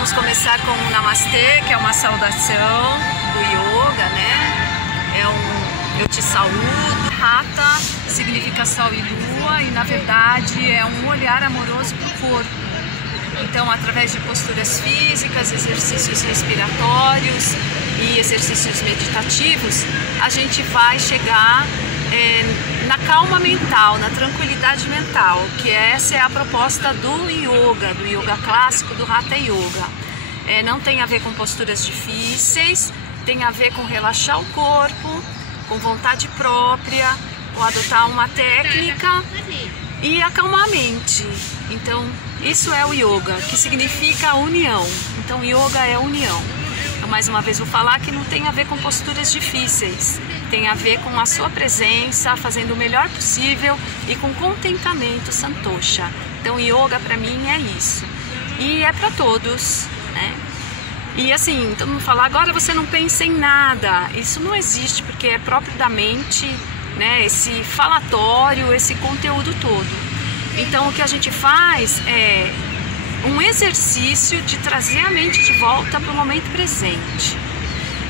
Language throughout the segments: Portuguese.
vamos começar com o Namastê, que é uma saudação do yoga, né? Eu te saúdo. Hatha significa sol e lua e, na verdade, é um olhar amoroso para o corpo. Então, através de posturas físicas, exercícios respiratórios e exercícios meditativos, a gente vai chegar na calma mental, na tranquilidade mental, que essa é a proposta do yoga clássico, do Hatha Yoga. Não tem a ver com posturas difíceis, tem a ver com relaxar o corpo, com vontade própria, ou adotar uma técnica e acalmar a mente. Então, isso é o yoga, que significa união. Então, yoga é união. Eu, mais uma vez, vou falar que não tem a ver com posturas difíceis. Tem a ver com a sua presença, fazendo o melhor possível e com contentamento, santosha. Então, yoga para mim é isso. E é para todos, né? E assim, todo mundo fala, agora você não pensa em nada. Isso não existe, porque é próprio da mente, né? Esse falatório, esse conteúdo todo. Então, o que a gente faz é um exercício de trazer a mente de volta para o momento presente.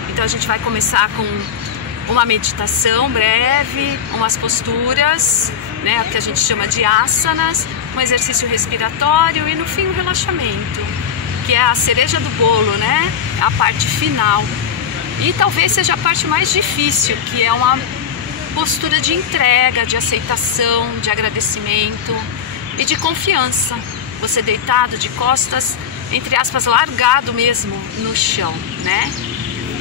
Então, a gente vai começar com uma meditação breve, umas posturas, né, que a gente chama de asanas, um exercício respiratório e no fim o relaxamento, que é a cereja do bolo, né, a parte final. E talvez seja a parte mais difícil, que é uma postura de entrega, de aceitação, de agradecimento e de confiança. Você deitado de costas, entre aspas, largado mesmo no chão, né?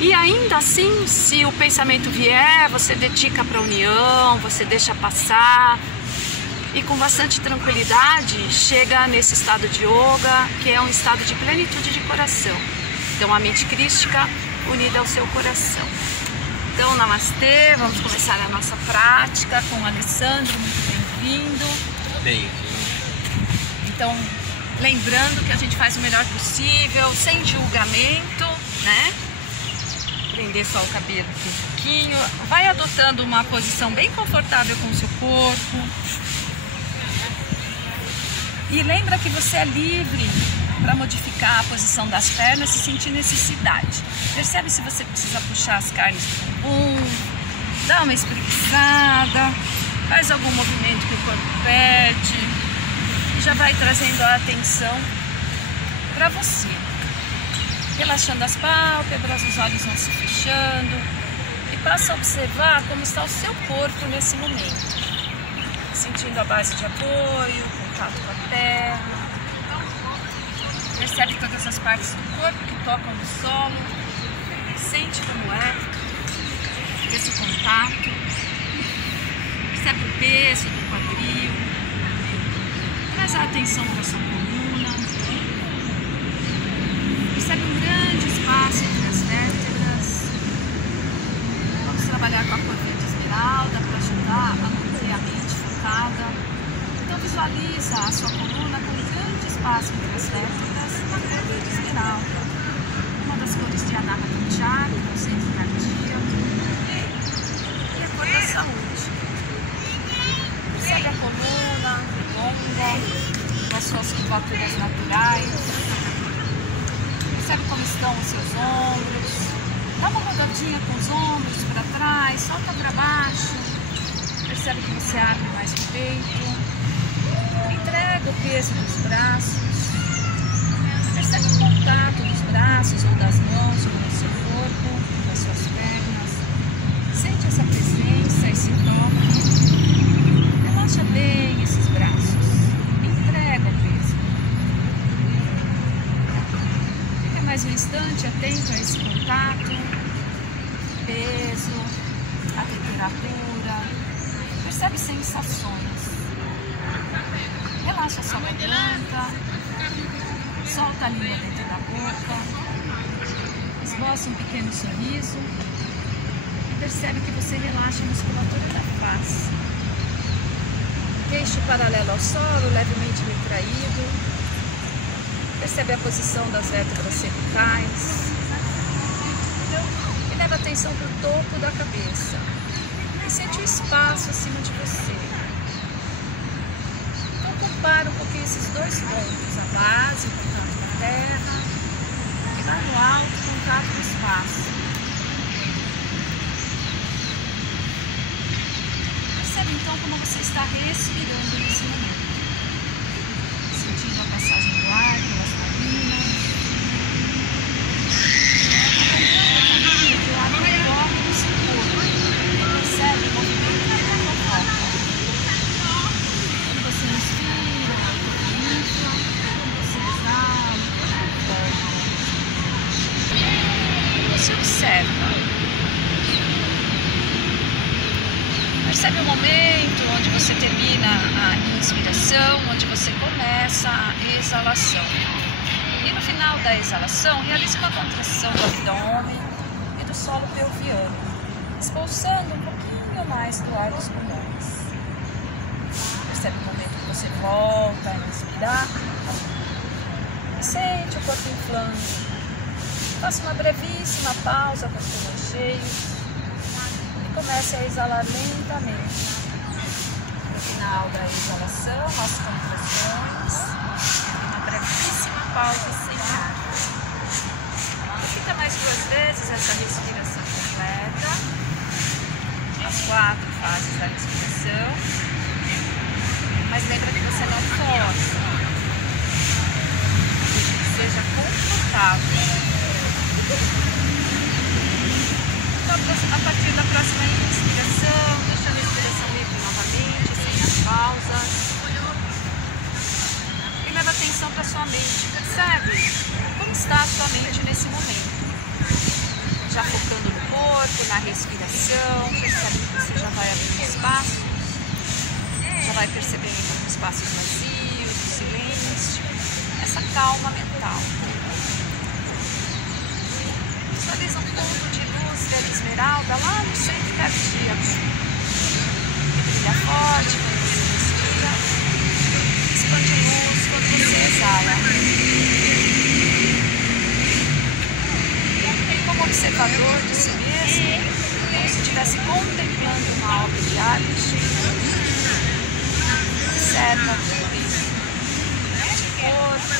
E ainda assim, se o pensamento vier, você dedica para a união, você deixa passar e com bastante tranquilidade chega nesse estado de yoga, que é um estado de plenitude de coração. Então, a mente crística unida ao seu coração. Então, namastê, vamos começar a nossa prática com o Alessandro, muito bem-vindo. Bem-vindo. Então, lembrando que a gente faz o melhor possível, sem julgamento, né? Prender só o cabelo aqui um pouquinho. Vai adotando uma posição bem confortável com o seu corpo. E lembra que você é livre para modificar a posição das pernas se sentir necessidade. Percebe se você precisa puxar as carnes do bumbum, dá uma espreguiçada, faz algum movimento que o corpo pede e já vai trazendo a atenção para você. Relaxando as pálpebras, os olhos vão se fechando e passa a observar como está o seu corpo nesse momento. Sentindo a base de apoio, contato com a perna. Percebe todas as partes do corpo que tocam no solo. Sente como é esse contato. Percebe o peso do quadril. Traz a atenção para a sua coluna. Percebe um grande espaço entre as vértebras. Vamos trabalhar com a cor verde esmeralda para ajudar a manter a mente focada. Então visualiza a sua coluna com um grande espaço entre as vértebras na cor verde esmeralda. Uma das cores de Anahata Chakra, o centro cardíaco. E a cor da saúde. Percebe a coluna, o ombro, com as suas curvaturas naturais. Percebe como estão os seus ombros. Dá uma rodadinha com os ombros para trás, solta para baixo. Percebe que você abre mais o peito. Entrega o peso dos braços. Percebe o contato dos braços ou das mãos sobre o seu corpo, das suas pernas. Sente essa presença, esse toque. Relaxa bem esses braços. Entrega o peso. Fica mais um instante atento a esse contato, peso, a temperatura. Percebe sensações. Relaxa a sua garganta. Solta a língua dentro da boca. Esboça um pequeno sorriso. E percebe que você relaxa a musculatura da face. Queixo paralelo ao solo, levemente retraído. Percebe a posição das vértebras cervicais. E leva a atenção para o topo da cabeça. E sente o espaço acima de você. Então compara um pouquinho esses dois pontos, a base, o contato com a terra, lá no alto, contato com o espaço. Percebe então como você está respirando nesse momento. Sentindo a passagem do ar pelas narinas. O ar que corre no seu corpo. Percebe o movimento da sua volta. Quando você inspira, o corpo infla. Quando você exala, o corpo volta. Você observa. Percebe o momento onde você termina a inspiração, onde você começa a exalação. E no final da exalação, realize uma contração do abdômen e do solo pelviano, expulsando um pouquinho mais do ar dos pulmões. Percebe o momento que você volta a inspirar e sente o corpo inflando. Faça uma brevíssima pausa com os pulmões cheios. Comece a exalar lentamente. No final da exalação, as contrações. Uma brevíssima pausa sem ar. Repita mais 2 vezes essa respiração completa. As 4 fases da respiração. Mas lembra que você não força. Que seja confortável. A partir da próxima inspiração, deixa a respiração livre novamente, sem as pausas. E leva atenção para a sua mente. Percebe como está a sua mente nesse momento. Já focando no corpo, na respiração. Percebe que você já vai abrindo espaço. Já vai percebendo espaços vazios, o silêncio. Essa calma mental. Visualiza um ponto de luz verde esmeralda lá no centro cardíaco. Brilha forte quando você respira. Expande luz quando você exala. E como observador de si mesmo, como se estivesse contemplando uma obra de arte, observa tudo isso. O corpo,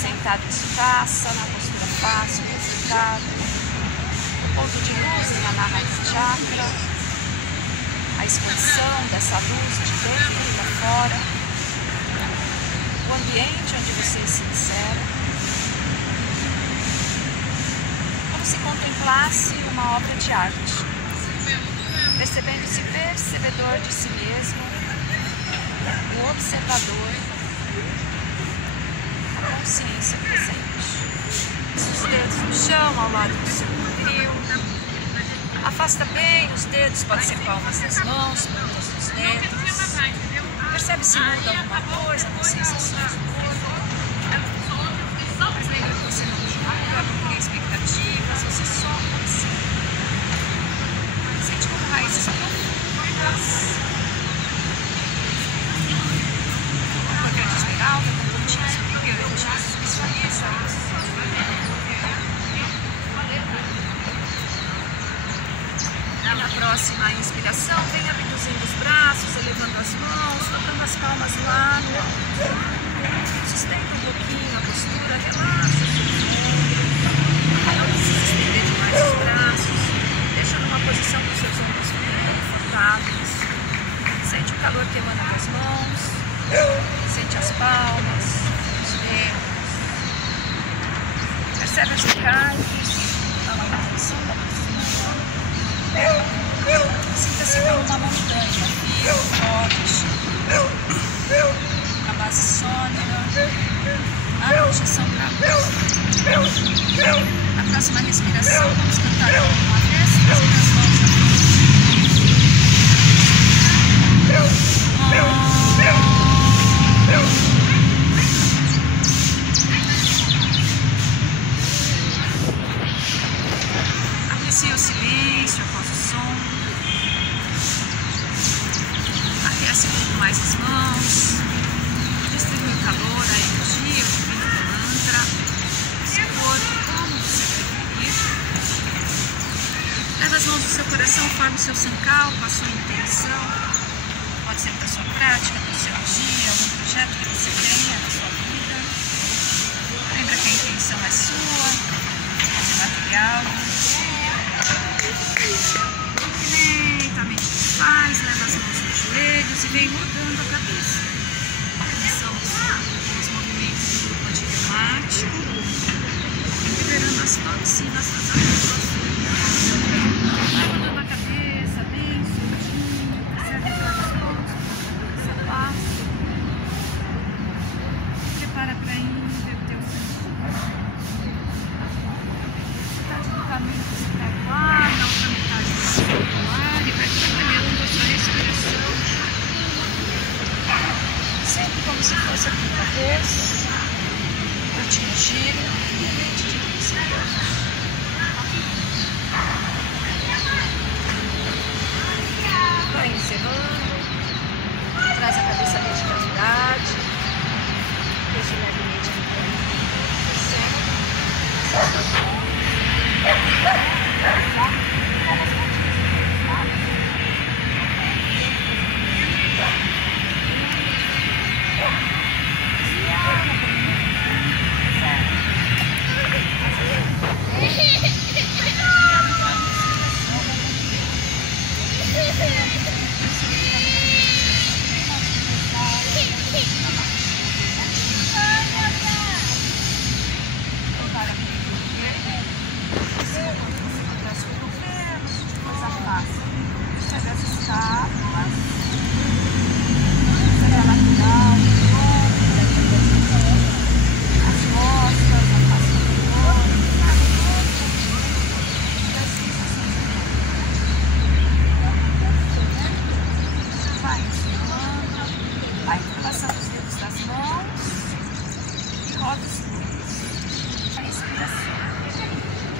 sentado em sucaça, na postura fácil, sentado. Ponto de luz na Anahata Chakra, a expansão dessa luz de dentro e da fora, o ambiente onde você se insere, como se contemplasse uma obra de arte, percebendo-se percebedor de si mesmo, o observador, a consciência presente. Os dedos no chão, ao lado do seu quadril. Afasta bem os dedos, pode ser palmas das mãos, pontas dos dedos. Percebe se muda alguma coisa nas sensações do corpo. Mas lembra que você não julga, não tem expectativas, você só observa. Sente como raízes profundas. Uma cor verde esmeralda com pontinhos brilhantes. Visualiza isso. Na próxima inspiração, venha abduzindo os braços, elevando as mãos, tocando as palmas lá no alto. Sustenta um pouquinho a postura, relaxa o seu ombro. Não precisa estender demais os braços. Deixa numa posição com os seus ombros bem confortáveis. Sente o calor que emana das mãos. Sente as palmas, os dedos. Percebe os cargos. Dá uma atenção da postura. Sinta-se como uma montanha, firme, forte, a base sólida, a projeção para a luz. Na próxima respiração, vamos cantar uma vez, trazendo as mãos à aprecie o silêncio após o som. Aquece um pouco mais as mãos. Distribui o calor, a energia, o divino do mantra. O seu corpo, como você preferir. Leva as mãos do seu coração, forma o seu sankalpa, a sua intenção. Pode ser para a sua prática, para o seu dia, algum projeto que você tenha na sua vida. lembra que a intenção é sua, esse material. Lentamente faz, leva as mãos nos joelhos e vem rodando a cabeça. São os movimentos do grupo antirreumático, liberando as toxinas das articulações. Vai rodando a cabeça bem soltinho, percebe que as mãos, essa passa. Prepara para inverter o sentido. Metade do caminho você pega o ar, na outra metade você pega o ar e vai trabalhando a sua respiração. Sempre como se fosse a primeira vez. Último giro. Vai encerrando. Traz a cabeça à verticalidade. Deixa levemente a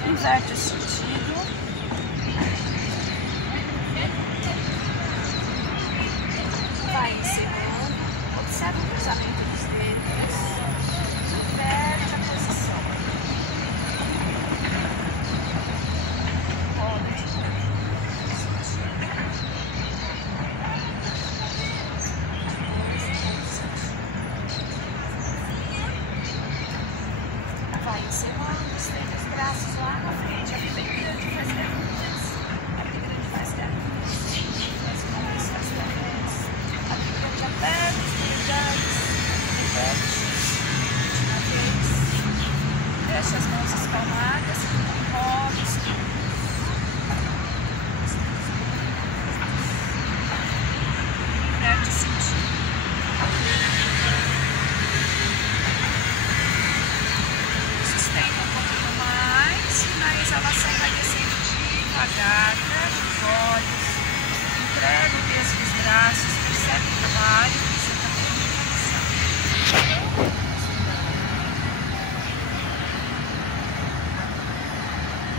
inverte o sentido. Vai encerrando. Observe o cruzamento dos dedos. Inverte a posição. Vai encerrando, estende os braços lá na frente, abre bem grande, faz galinhas, abre grande, faz galinhas, faz mãos, faz galinhas, abre grande, aperta os dedos, repete, última vez, deixa as mãos espalmadas, roda os pulsos, inverte o sentido. Exalação vai descendo devagar, fecha os olhos, entrega o peso dos braços, percebe o trabalho que você está tendo que começar.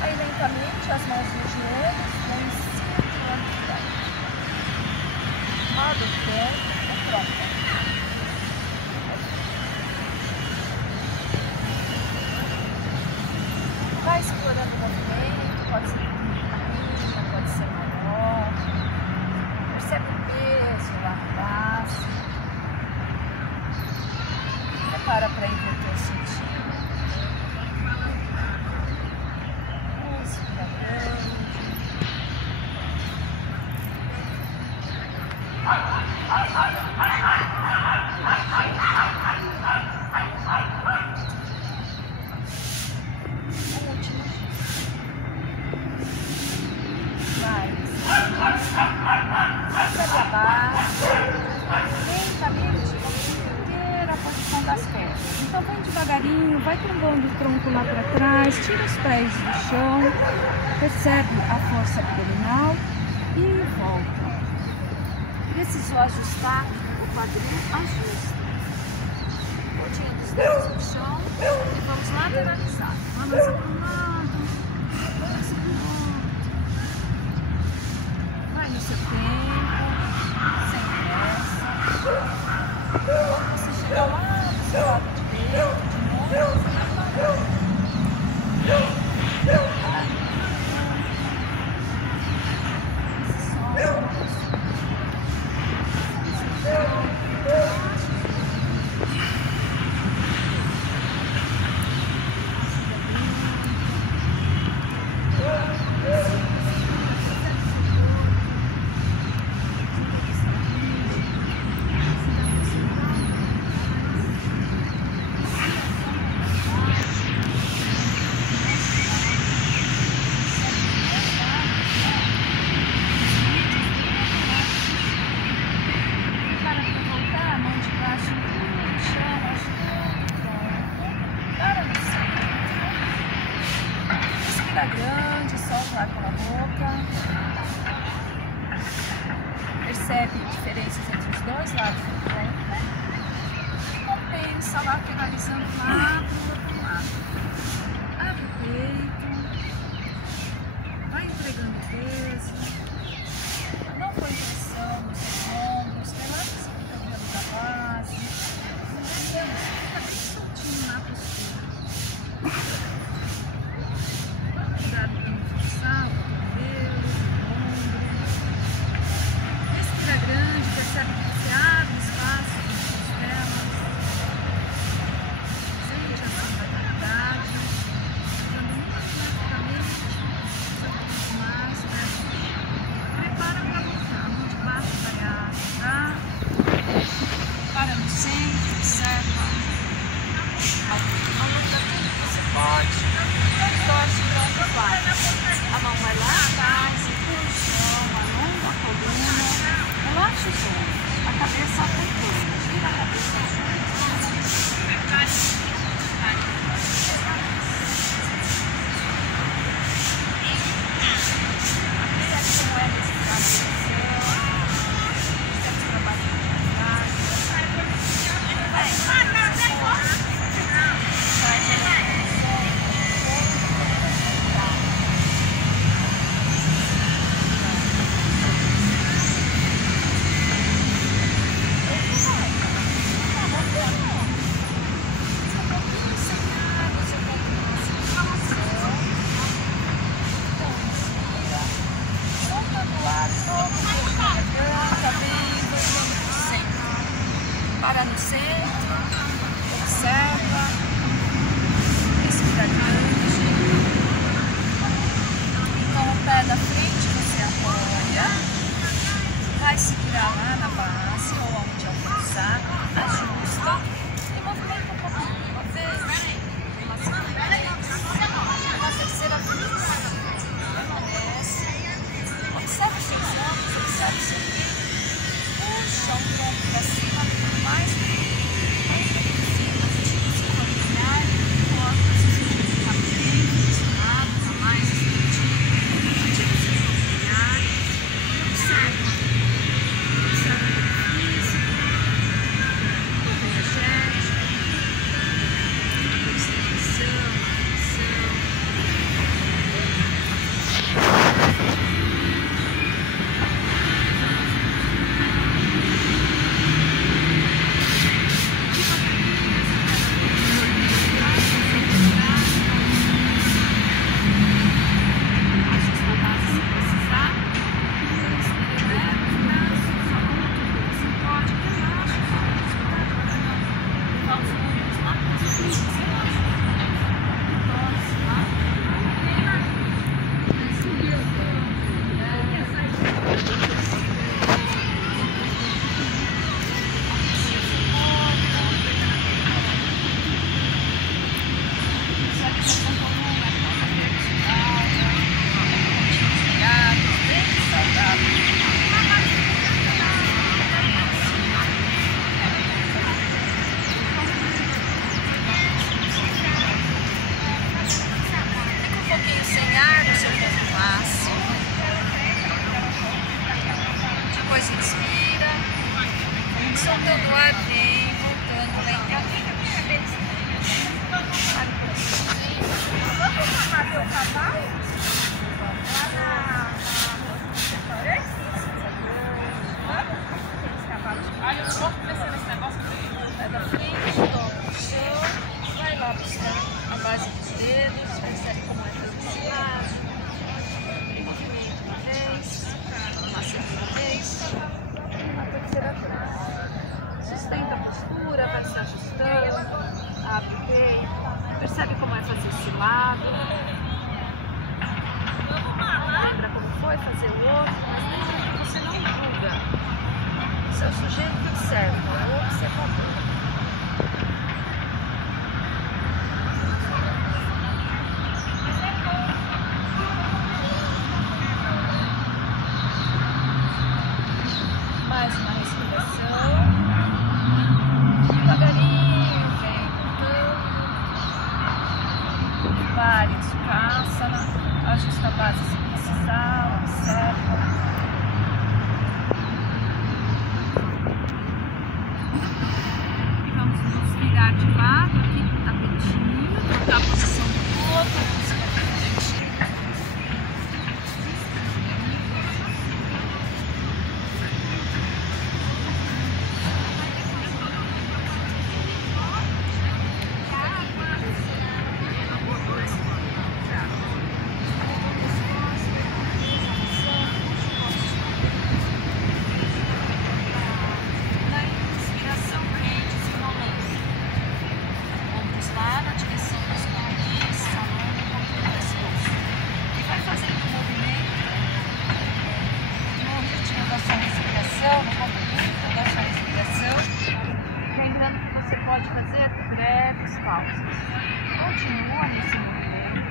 Aí lentamente as mãos nos joelhos, vão circulando o pé. Roda o pé e troca. Vai explorando o movimento, pode ser pequenininho, pode ser maior. Percebe o peso lá no braço. Prepara para inverter o sentido. Respira grande. Então vem devagarinho, vai tombando o tronco lá para trás, tira os pés do chão, percebe a força abdominal e volta. Precisou ajustar o quadril, ajusta. Pontinha dos dedos no chão e vamos lateralizar. Balança para um lado, balança para o outro. Vai no seu tempo, sem pressa. Quando você chegar lá, você lado direito, de novo. grande, solta o ar pela boca. Percebe diferenças entre os dois lados do corpo, né? Compensa, vai lateralizando lá do outro lado. Abre o peito. Vai entregando peso. Não põe pressão nos seus ombros. Relaxa esse cotovelo da base. Isso, fica bem soltinho na postura. Cuidado para não forçar o cotovelo, o ombro. Respira grande, percebe que você abre espaço nas costelas. Sente a sua vitalidade. Ficando muito automaticamente, seu corpo mais perto. Prepara para voltar. Mão de baixo variada, tá? Para no centro, observa. A outra vez você pode. Torce para outro lado. A mão vai lá atrás, segura o chão, alonga a coluna, relaxa os ombros, a cabeça flutuando, gira a cabeça junto. Percebe como é respirar no chão, percebe o trabalho de para no centro, observa, respira grande. Então o pé da frente você apoia, vai segurar lá na base ou onde alcançar, ajusta e movimenta um pouquinho, uma vez, uma segunda vez, uma terceira vez, permanece, observe os seus ombros, observe o seu peito. Puxa o tronco para cima, mais sincronizar, coloca os seus cabelos, os lados, a mais estreitinho, ativa o seu olhar e observa. Observa. a base se precisar, observa. E vamos nos virar de lado aqui com o tapetinho, trocar a posição do corpo. Continua nesse movimento.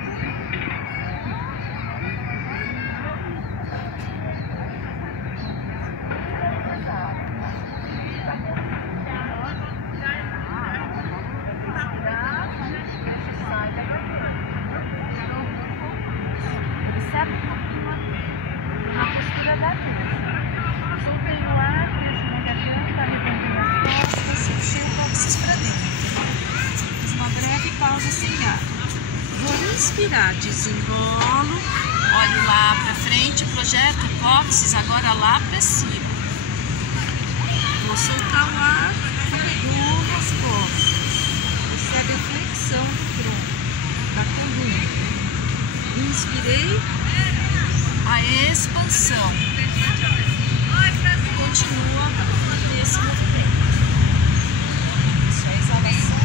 Observe um pouquinho a postura da mesa. Soltei o ar, deixo na garganta, levantando as costas, puxei o cóccix para dentro. Uma breve pausa sem ar. Vou inspirar, desenrolo, olho lá para frente, projeto o cóccix agora lá para cima. Vou soltar o ar, corro as costas. Percebe a flexão do tronco, da coluna. Inspirei, a expansão. Continua nesse movimento. Isso é a exalação.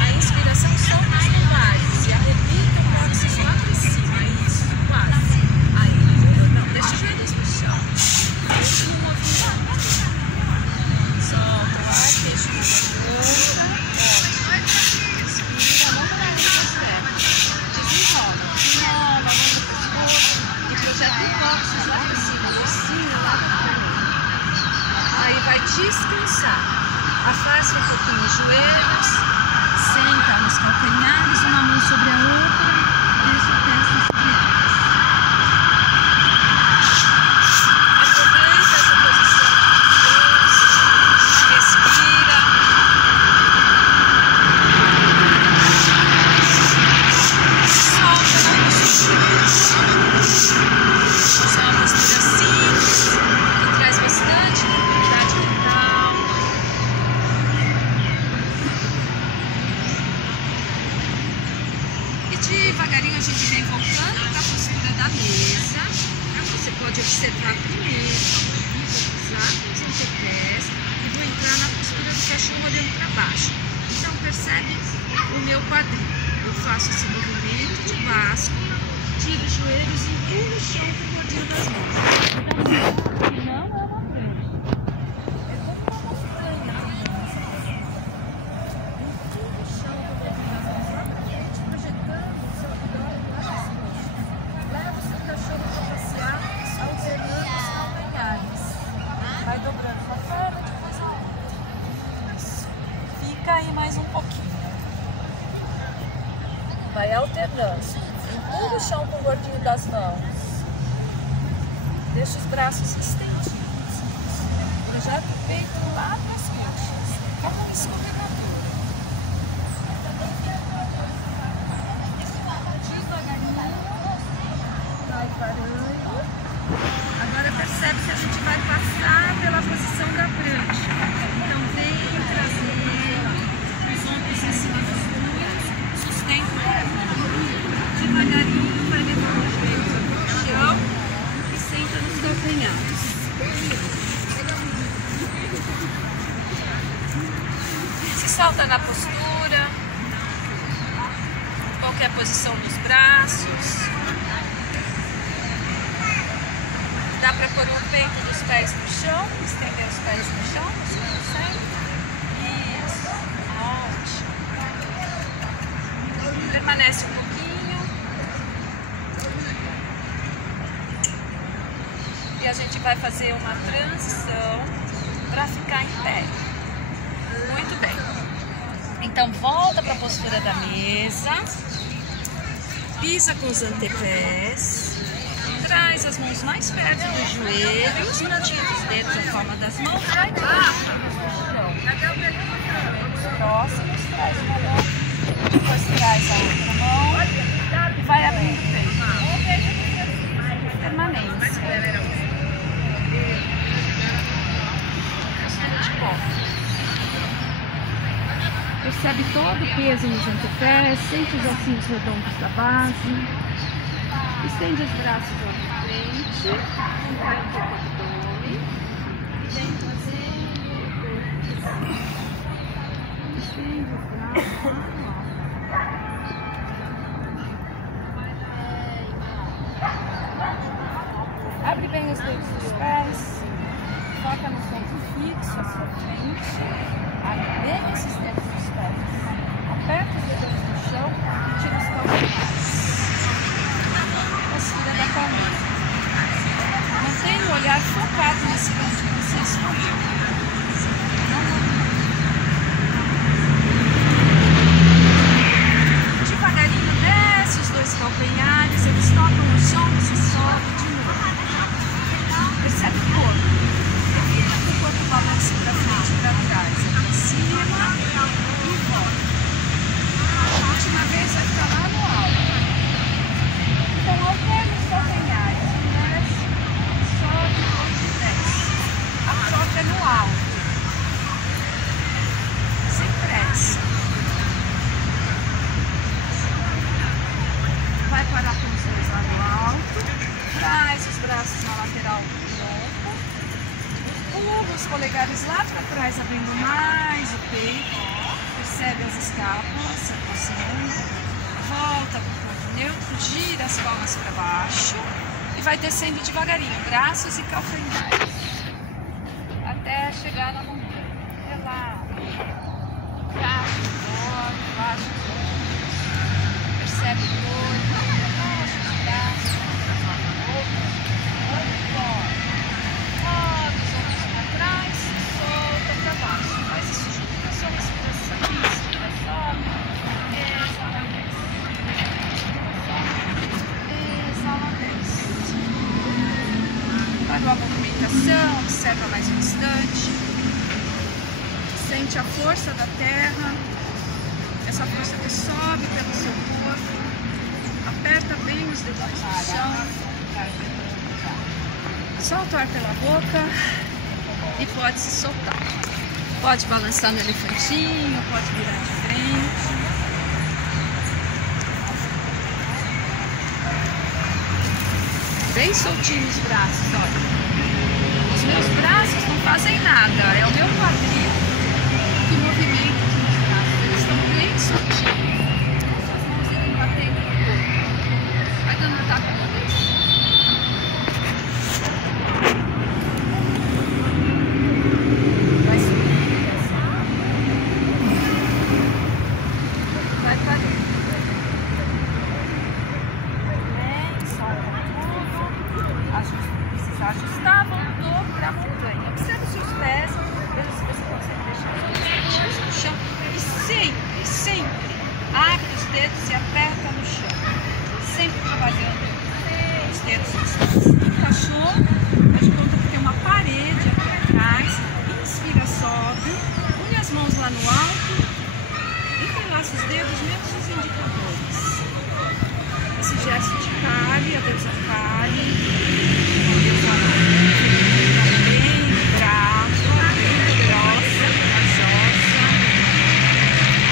A inspiração solta os lumbares e arrebita o cóccix lá para cima. Isso, quase. Aí, não, deixa os joelhos no chão. Deixa no movimento. Solta o ar, deixa na garganta. Inspira, não para isso, desenrola. Desenrola, manda para os outros e projeta o cóccix lá para cima. Oscila lá para cima. Aí vai descansar. Afasta um pouquinho os joelhos, senta nos calcanhares, uma mão sobre a outra, deixa o pé sobre eles. Aproveita essa posição, respira. Solta na postura. Só uma postura simples, que traz bastante tranquilidade mental. Devagarinho a gente vem voltando para a postura da mesa. Você pode observar primeiro, vou pisar com os antepés e vou entrar na postura do cachorro olhando para baixo. Então percebe o meu quadril. Eu faço esse movimento de báscula, tiro os joelhos e empurro o chão com o gordinho das mãos. Então não é uma prancha. É como uma montanha. Empurro o chão com o gordinho das mãos lá pra frente, projetando o seu abdômen lá para cima. Leva o seu cachorro para passear, alternando os calcanhares. Vai dobrando uma perna, depois a outra. Isso. Fica aí mais um pouquinho. Vai alternando. Empurra o chão com o gordinho das mãos. Deixa os braços estendidos. Projeta o peito lá para as coxas, como um escorregador. Devagarinho. Vai parando. Agora percebe que a gente vai passar pela posição da prancha. Então vem trazendo os ombros em cima dos punhos, sustenta o pé. Devagarinho vai levando os joelhos no chão e senta nos calcanhares. Se solta na postura, qualquer posição dos braços. Dá para pôr o peito dos pés no chão, estender os pés no chão, você consegue? Isso, ótimo. Permanece um pouquinho. E a gente vai fazer uma transição para ficar em pé. Muito bem. Então volta para a postura da mesa, pisa com os antepés, traz as mãos mais perto dos joelhos, mantinha os dedos na palma das mãos, vai próximos, traz uma mão, depois traz a outra mão e vai abrindo o peito. Permanência. Percebe todo o peso nos antepés, sente os ossinhos redondos da base, estende os braços à frente, contrai um pouco o abdômen e vem fazendo, estende os braços, abre bem os dedos dos pés, foca no ponto fixo à sua frente, abre bem esses dedos dos pés, aperta os dedos no chão e tira os calcanhares. Postura da palmeira. Mantenha o olhar focado nesse ponto que você escolheu. Devagarinho desce os dois calcanhares, eles tocam no chão, você sobe de novo. Percebe o corpo. Evita que o corpo balance para frente e para trás. Aqui em cima e volta. A última vez vai ficar lá no alto. Então alterne os calcanhares. Desce, sobe, volta e desce. A troca é no alto. Sem pressa. Vai parar com os dois lá no alto. Traz os braços na lateral do tronco. Empurra os polegares lá para trás, abrindo mais o peito. Percebe as escápulas se aproximando. Volta para o ponto neutro, gira as palmas para baixo e vai descendo devagarinho, braços e calcanhares, até chegar na montanha. Relaxa. Fecha os olhos, relaxa os olhos. Percebe o corpo, relaxa os braços, olha fora. Roda os ombros para trás, solta para baixo. Faz isso junto com a sua respiração. Inspira, sobe, exala, desce. Exala, desce. Parou a movimentação, observa mais um instante. Sente a força da terra, essa força que sobe pelo seu corpo. Aperta bem os dedos no chão. Solta o ar pela boca e pode se soltar. Pode balançar no elefantinho, pode virar de frente. Bem soltinhos os braços, olha. Os meus braços não fazem nada, é o meu quadril que movimenta os meus braços. Eles estão bem soltinhos. As mãos irem batendo no corpo. Vai dando tapa no dedo. Vai subir. Vai para dentro. Bem, solta tudo. Precisa ajustar, voltou para a montanha. Observe os seus pés, veja se você consegue deixar os pés no chão. E sempre abre os dedos e aperta no chão. Sempre trabalhando os dedos nos pés. Encaixou, faz de conta que tem uma parede aqui atrás. Inspira, sobe, une as mãos lá no alto, entrelaça os dedos, menos os indicadores. Esse gesto de Kali, a deusa Kali, uma deusa bem brava, bem grossa, corajosa.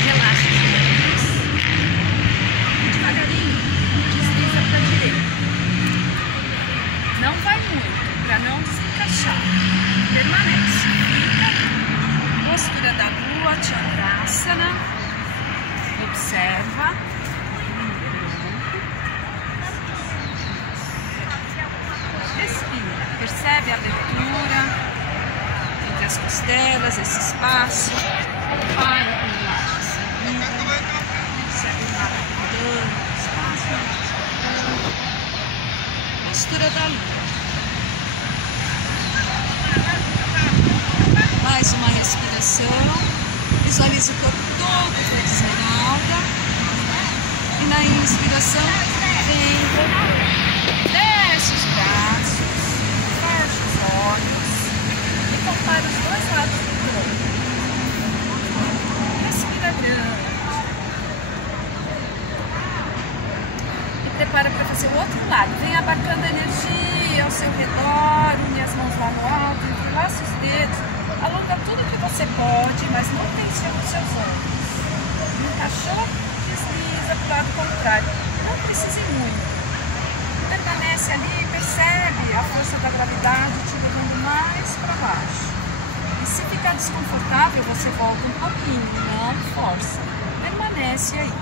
Relaxa os dedos. Devagarinho, desliza para a direita. Não vai muito, para não desencaixar. Permanece. Postura da lua, Chandrasana. Observa. Respira, percebe a abertura entre as costelas, esse espaço. Vai com o lado seguindo, percebe o lado mudando, espaço mudando. Postura da lua. Mais uma respiração. Visualize o corpo todo verde esmeralda. E na inspiração, vem voltando. Desce os braços, fecha os olhos e compara os dois lados do corpo. Respira grande. E prepara para fazer o outro lado. Vem abarcando a energia ao seu redor, une as mãos lá no alto, entrelaça os dedos, alonga tudo que você pode, mas não tensiona os seus ombros. Encaixou? Desliza para o lado contrário. Não precise muito. Permanece ali, percebe a força da gravidade te levando mais para baixo. E se ficar desconfortável, você volta um pouquinho, não força. Permanece aí.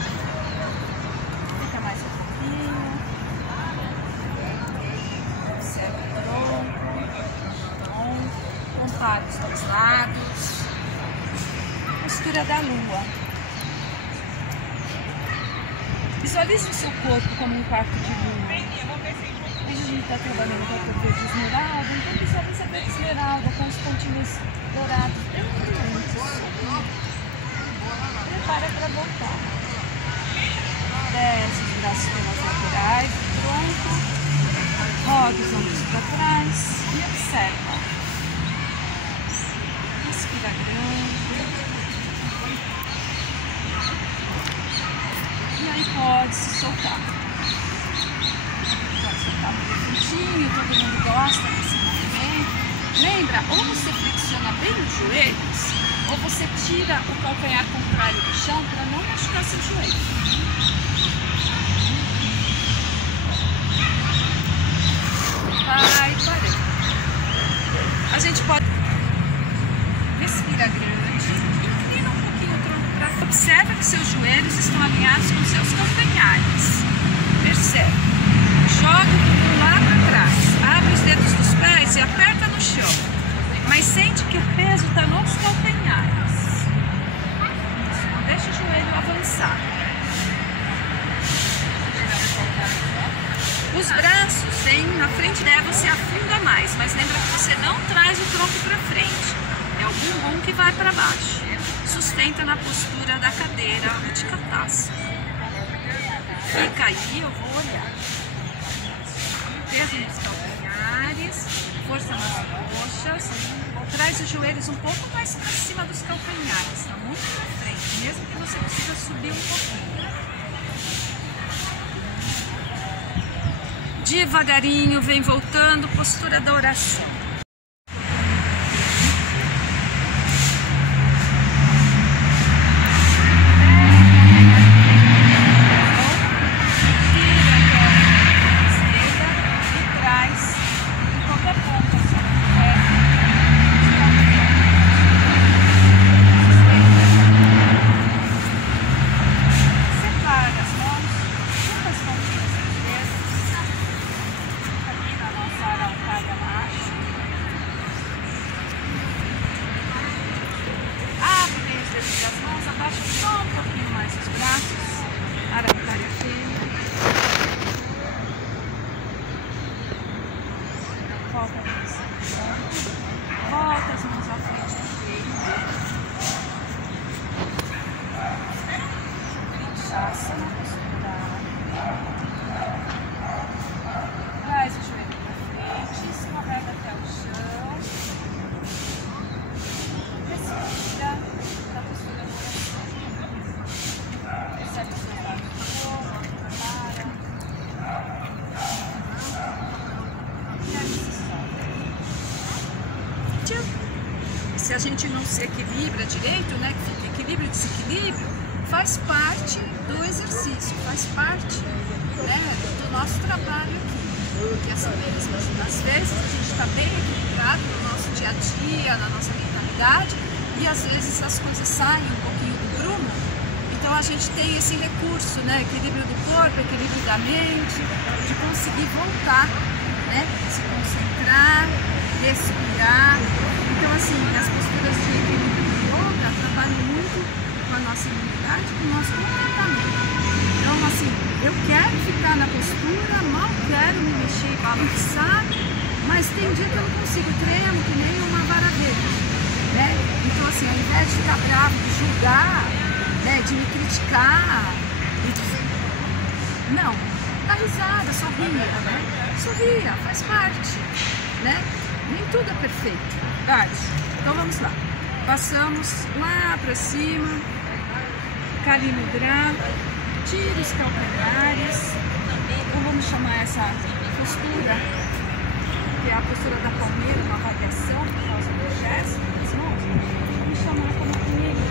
Fica mais um pouquinho. Observe o tronco. Compare os dois lados. Postura da lua. Visualize o seu corpo como um quarto de lua. A gente está trabalhando com a verde esmeralda, então visualize a verde esmeralda com os pontinhos dourados bem brilhantes. Prepara para voltar. Desce os braços pelas laterais, pronto. Roda os ombros para trás e observa. Respira grande. E aí pode se soltar. Pode soltar no cantinho, todo mundo gosta desse movimento. Lembra, ou você flexiona bem os joelhos, ou você tira o calcanhar contrário do chão para não machucar seu joelho. Vai, parei. A gente pode... Respira grande, inclina um pouquinho o tronco para frente. Observa que seus joelhos estão alinhados com seus calcanhares. Percebe. Joga o bumbum lá para trás. Abre os dedos dos pés e aperta no chão. Mas sente que o peso está nos calcanhares. Não deixa o joelho avançar. Os braços vêm na frente dela, você afunda mais. Mas lembra que você não traz o tronco para frente. É o bumbum que vai para baixo. Sustenta na postura da cadeira de catáço. Fica aí, eu vou olhar. Peso nos calcanhares, força nas coxas. Traz os joelhos um pouco mais para cima dos calcanhares, tá muito para frente, mesmo que você consiga subir um pouquinho. Devagarinho, vem voltando, postura da oração. Volta as mãos à frente do peito. Vriksasana, postura. Traz o joelho para frente, escorrega até o chão. Respira na postura do coração. Percebe os seus lados do corpo, para. E aí se solta. Se a gente não se equilibra direito, né, que fica equilíbrio e desequilíbrio, faz parte do exercício, faz parte, né, do nosso trabalho aqui. Porque assim mesmo, às vezes a gente está bem equilibrado no nosso dia a dia, na nossa mentalidade, e às vezes as coisas saem um pouquinho do prumo. Então a gente tem esse recurso, né, equilíbrio do corpo, equilíbrio da mente, de conseguir voltar, né, se concentrar, respirar. Então assim, as posturas de equilíbrio do yoga trabalham muito com a nossa imunidade, com o nosso comportamento. Então assim, eu quero ficar na postura, mal quero me mexer e balançar, mas tem dia que eu não consigo, tremo que nem uma vara verde, né? Então assim, ao invés de ficar bravo, julgar, né, de me criticar. Não, dá risada, sorria, né? Sorria, faz parte, né? Nem tudo é perfeito, verdade? Então vamos lá. Passamos lá pra cima, Kali Mudra, tira os calcanhares. Então vamos chamar essa postura, que é a postura da palmeira, uma variação por causa do gesto das mãos. Vamos chamar como a primeira.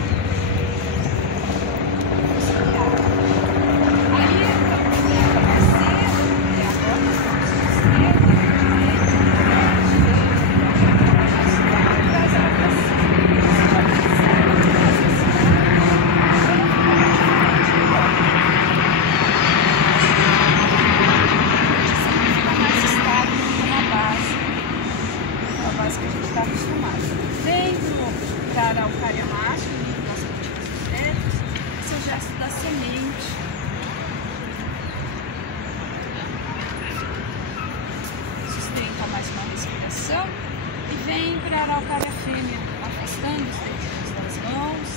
E vem para a araucária fêmea, afastando os dedinhos das mãos.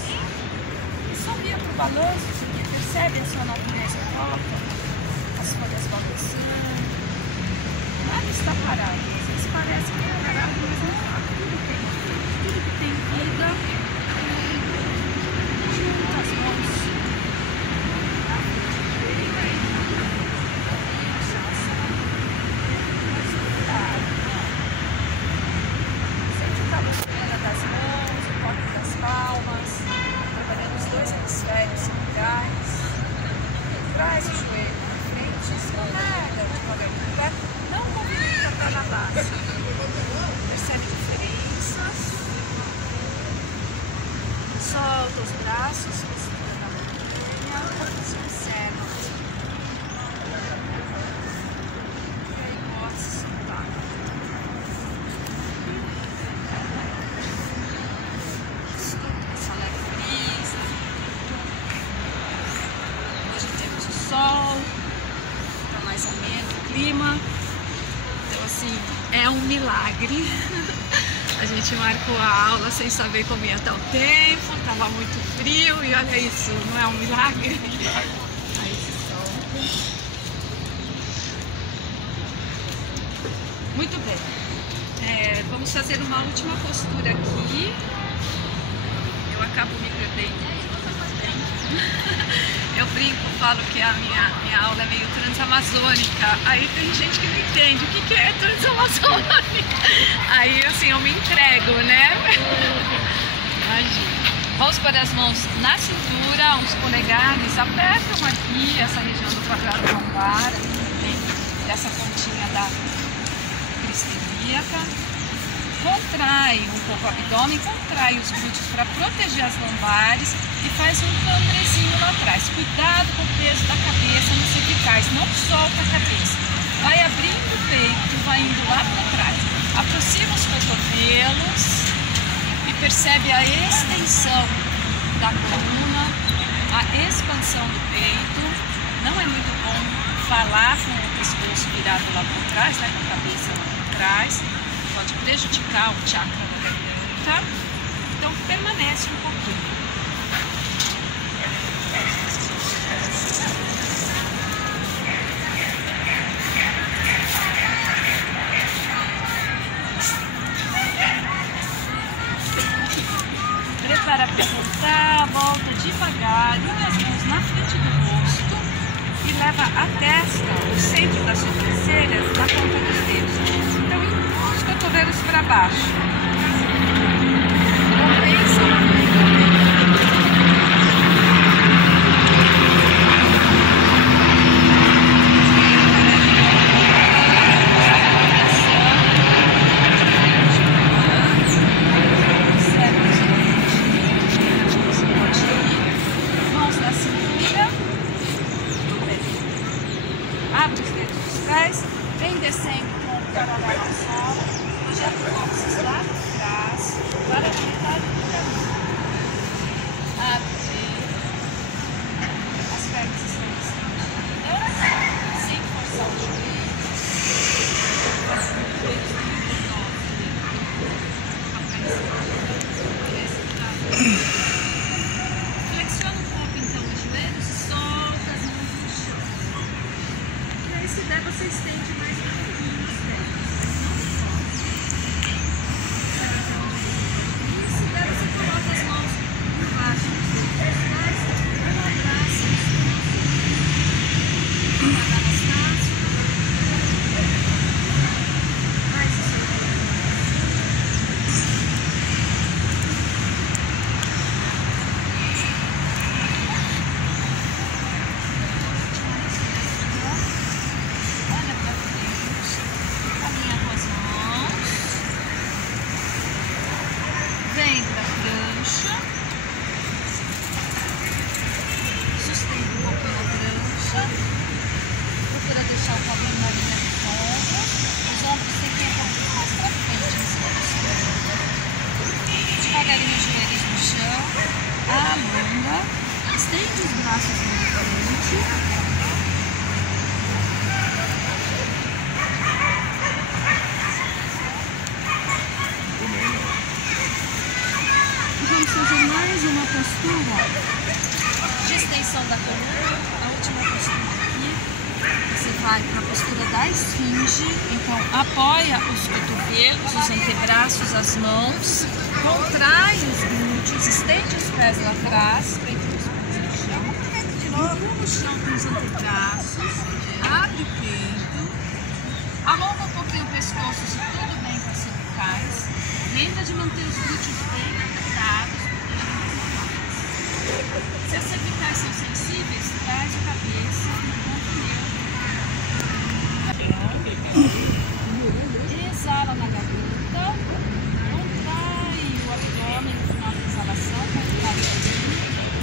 E sorria para o balanço, porque percebe a sua natureza própria, as folhas balançando. Nada está parado. Às vezes parece que está parado, mas não está. Tudo que tem vida. Junta as mãos. Traz o joelho na frente, escorrega devagar. Não movimenta para na base. Percebe diferenças. Solta os braços, postura da montanha. Se observa. E aí pode soltar. Escuta essa leve brisa. Hoje temos o sol, está mais ameno o clima, então assim, é um milagre. A gente marcou a aula sem saber como ia estar o tempo, estava muito frio e olha isso, não é um milagre? Aí se solta. Muito bem, vamos fazer uma última postura aqui. Eu acabo me perdendo. Eu brinco, falo que a minha aula é meio transamazônica. Aí tem gente que não entende o que é transamazônica. Aí assim, eu me entrego, né? Imagina. Vamos pôr as mãos na cintura, os polegares apertam aqui, essa região do quadrado lombar, dessa pontinha da crista ilíaca. Contrai um pouco o abdômen, contrai os glúteos para proteger as lombares e faz um cambrezinho lá atrás. Cuidado com o peso da cabeça nas cervicais, não solta a cabeça. Vai abrindo o peito, vai indo lá para trás. Aproxima os cotovelos e percebe a extensão da coluna, a expansão do peito. Não é muito bom falar com o pescoço virado lá para trás, né, com a cabeça lá para trás. Pode prejudicar o chakra da garganta, então permanece um pouquinho. Prepara para voltar, volta devagar, une as mãos na frente do rosto e leva a testa, o centro das sobrancelhas, na ponta dos dedos. Então, os cotovelos para baixo. Compensa muito. Mãos na cintura. Abre os dedos dos pés, vem descendo paralelo ao solo, projeta os cóccix lá atrás, para a metade do caminho. Abre as pernas estão em cima, sem forçar o joelho. E se der, você estende mais um pouquinho as pernas. E se der, você coloca as mãos por baixo dos dedos. Mas não abraça os dedos. Vem para a prancha, sustenta um pouquinho a prancha, procura deixar o cabelo na linha de ponta, os ombros tem que ir um pouquinho mais para frente, devagarinho os joelhos no chão, alonga, estende os braços na frente. Vamos fazer mais uma postura de extensão da coluna, a última postura aqui. Você vai para a postura da esfinge, então apoia os cotovelos, os antebraços, as mãos, contrai os glúteos, estende os pés lá atrás, vem com os pés no chão, empurra o chão com os antebraços, abre o peito, alonga um pouquinho o pescoço se tudo bem com as cervicais, lembra de manter os glúteos bem apertados, se as cervicais são sensíveis, traz a cabeça no ponto neutro. Exala na garganta, contrai o abdômen no final da exalação, contrai o abdômen,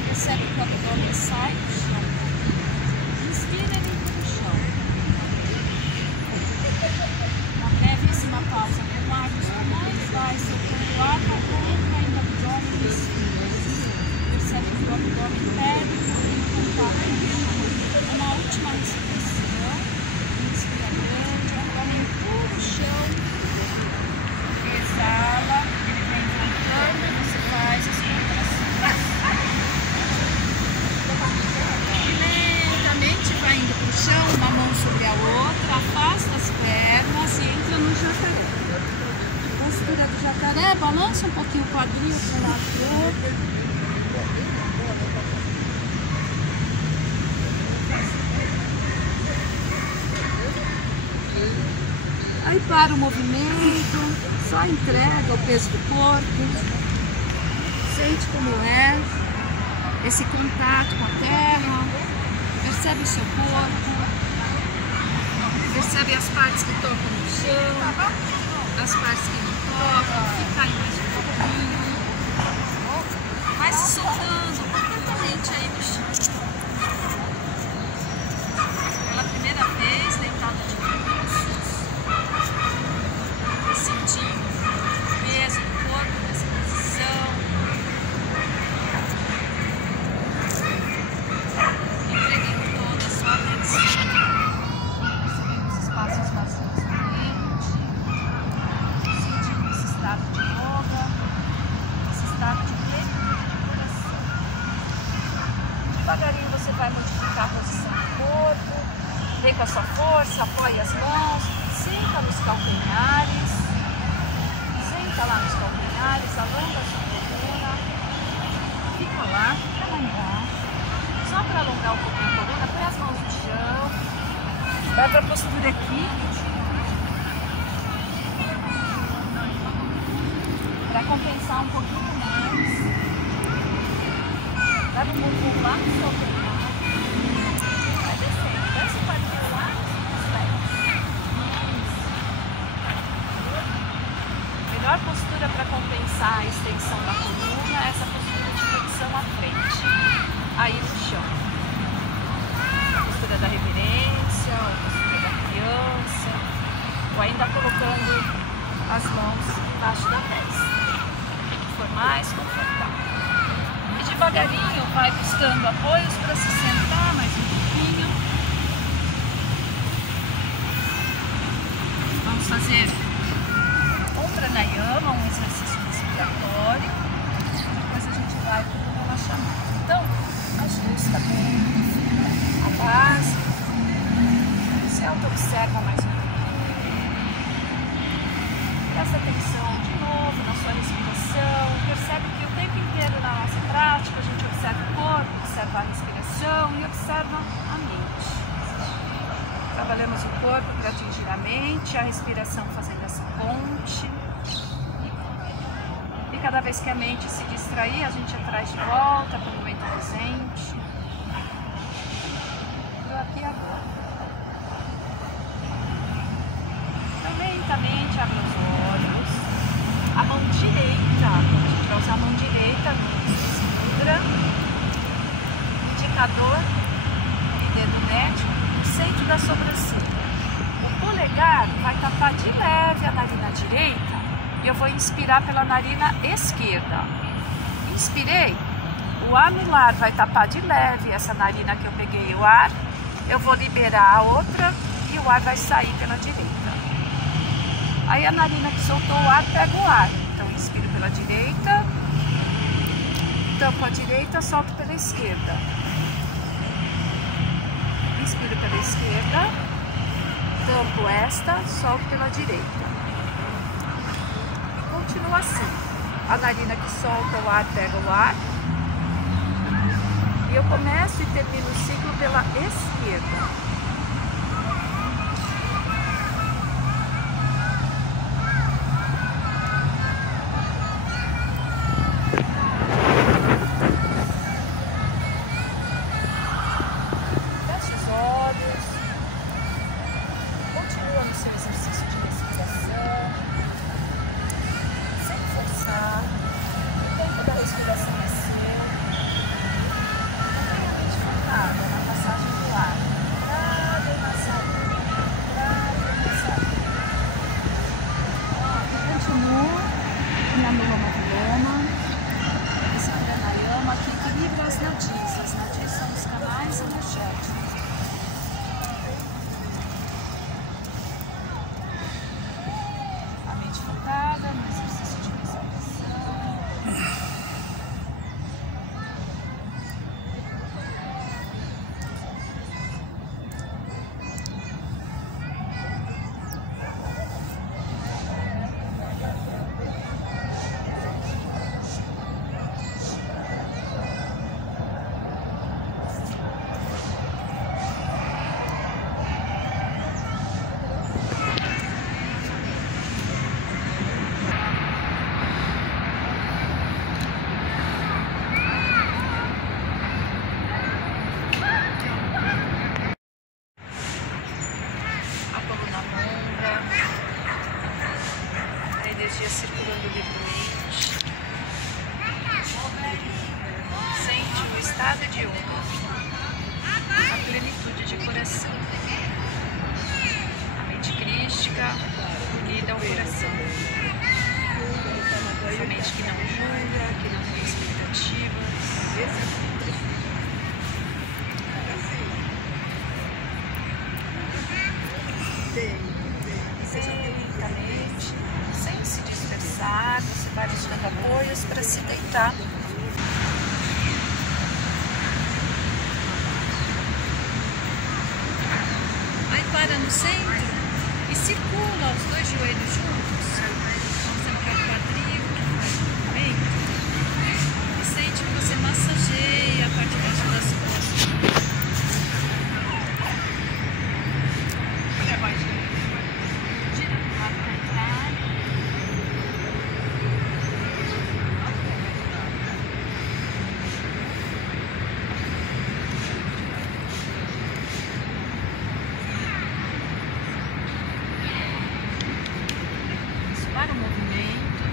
percebe que o abdômen sai do chão. Inspira e limpa no chão. Uma brevíssima pausa com o ar nos pulmões, vai soltando o ar, contraindo o abdômen e inspira. Percebe que o abdômen perde um pouquinho o contato no chão. Uma última respiração, inspira grande, o abdômen empurra o chão, exala, ele vem voltando, você faz as contrações. E lentamente vai indo para o chão, uma mão sobre a outra, afasta as pernas e entra no jacaré. Postura do jacaré, balança um pouquinho o quadril para um lado do outro. Aí para o movimento, só entrega o peso do corpo, sente como é esse contato com a terra, percebe o seu corpo, percebe as partes que tocam no chão, as partes que não tocam, fica aí mais um pouquinho, vai se soltando completamente aí no chão. Pela primeira vez, deitado de bruços, sentindo o peso do corpo nessa posição, entregando toda a sua atenção, percebendo os espaços vazios na mente, sentindo esse estado de yoga, esse estado de plenitude do coração. Devagarinho você vai modificar a posição do corpo, vem com a sua força, apoia as mãos, senta nos calcanhares. Senta lá nos calcanhares, alonga a sua coluna, fica lá embaixo, só para alongar um pouquinho a coluna, põe as mãos no chão, vai para a postura aqui, para compensar um pouquinho mais, leva o bumbum lá no calcanhar, vai descendo, desce o quadril lá nos pés. A melhor postura para compensar a extensão da coluna é essa postura de flexão à frente, aí no chão. A postura da reverência, a postura da criança, ou ainda colocando as mãos embaixo da testa, que for mais confortável. E devagarinho vai buscando apoios para se sentar mais um pouquinho. Vamos fazer pranayama, um exercício respiratório, depois a gente vai para o relaxamento. Então, ajusta bem a base, se observa mais um pouquinho. Presta atenção de novo na sua respiração. Percebe que o tempo inteiro na nossa prática a gente observa o corpo, observa a respiração e observa a mente. Trabalhamos o corpo para atingir a mente, a respiração fazendo essa ponte. E cada vez que a mente se distrair, a gente traz de volta para o momento presente. E aqui e agora. Então, lentamente abre os olhos. A mão direita, a gente vai usar a mão direita no cintura, indicador e dedo médio no centro da sobrancelha. O polegar vai tapar de leve a narina direita e eu vou inspirar pela narina esquerda. Inspirei, o anular vai tapar de leve essa narina que eu peguei o ar, eu vou liberar a outra e o ar vai sair pela direita. Aí a narina que soltou o ar pega o ar. Então inspiro pela direita, tampo a direita, solto pela esquerda. Inspiro pela esquerda, tampo esta, solto pela direita. E continua assim. A narina que solta o ar pega o ar. E eu começo e termino o ciclo pela esquerda. Circulando livremente. Sente o estado de yoga, a plenitude de coração, a mente crística unida ao coração, essa mente que não julga, que não tem expectativas. Lentamente, sem se dispersar, você vai buscando apoios para se deitar. Aí para no centro e circula os dois joelhos juntos. Você quer o quadril, que faz o movimento. E sente que você massageia a parte de baixo das costas. Para o movimento.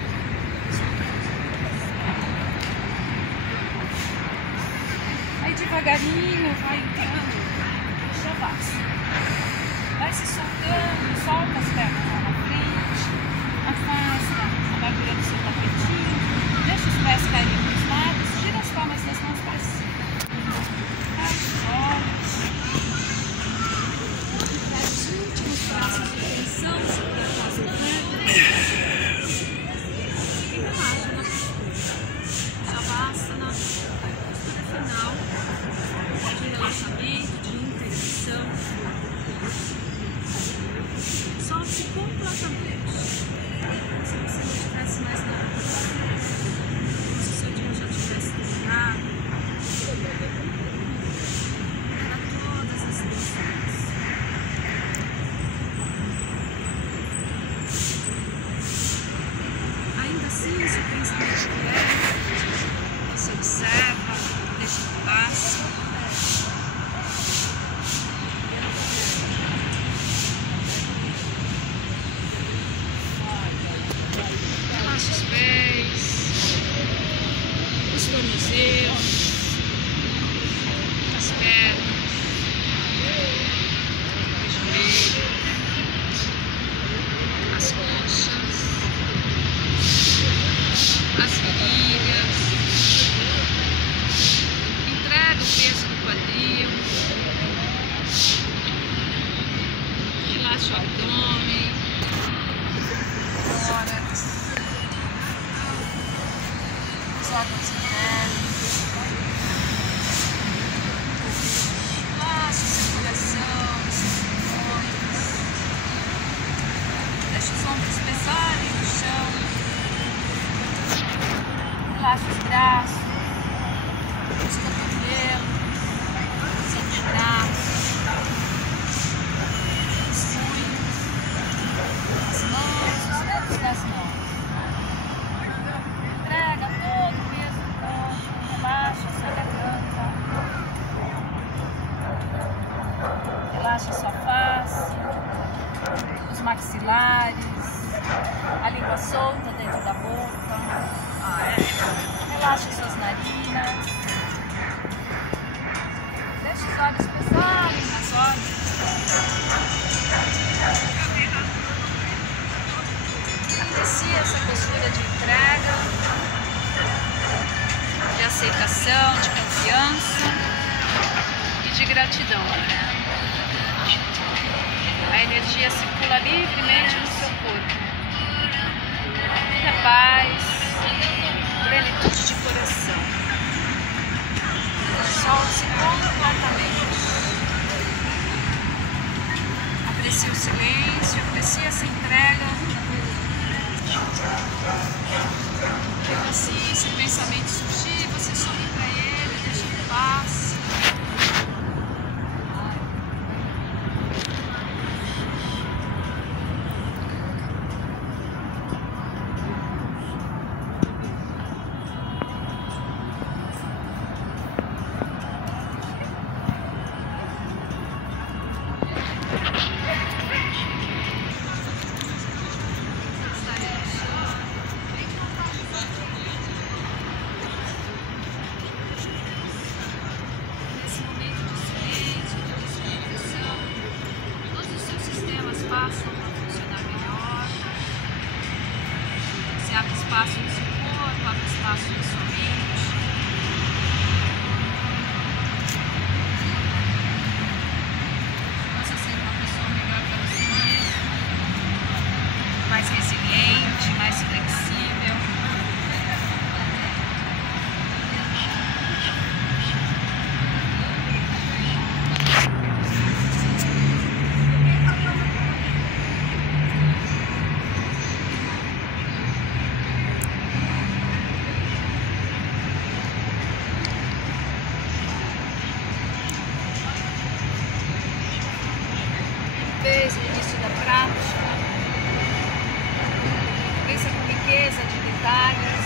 Aí devagarinho vai entrando o Shavasana. Vai se soltando, solta as pernas lá na frente, afasta a largura do seu tapetinho, deixa os pés caírem nos lados, gira as palmas das mãos para cima. Fecha os olhos. Fecha os últimos passos de tensão, segura a base do pé. Shavasana, postura final de relaxamento, de integração. Você observa, deixa que passe. Relaxa os pés, os tornozelos, as pernas, o joelho, as coxas, as virilhas. Entrega o peso do quadril, relaxa o abdômen, tórax, os órgãos internos, relaxa a circulação, os pulmões, deixa os ombros pesarem no chão, relaxa os braços, os cotovelos, os antebraços, os punhos, as mãos, os dedos das mãos. Entrega todo o peso do corpo, relaxa a sua garganta, relaxa a sua face, os maxilares, a língua solta dentro da boca. Relaxa suas narinas. Deixa os olhos pesarem nas órbitas. Aprecia essa postura de entrega, de aceitação, de confiança e de gratidão. A energia circula livremente no seu corpo. Muita paz, plenitude de coração. Solte-se completamente. Aprecie o silêncio, aprecie essa entrega. Assim, se o pensamento surgir, você sorri para ele, deixa que passe. Passam a funcionar melhor. Você abre espaço no seu corpo, abre espaço na sua mente. Você ser uma pessoa melhor para si mesmo, mais resiliente, mais flexível. Vez no início da prática, pensa com riqueza de detalhes.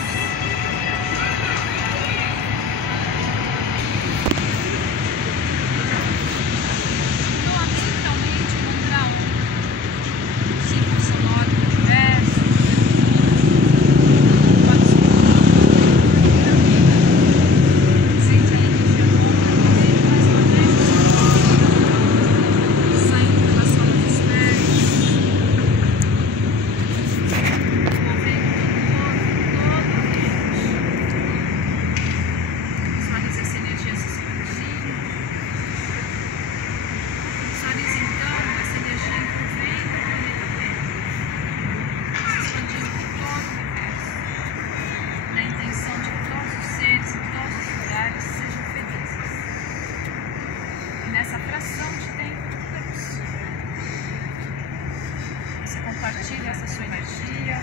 Nome mentalmente um mantra Om, símbolo sonoro do universo. Sente a energia completa mais uma vez. Saindo pela sola dos pés, movendo todo o corpo, todo compartilhe essa sua energia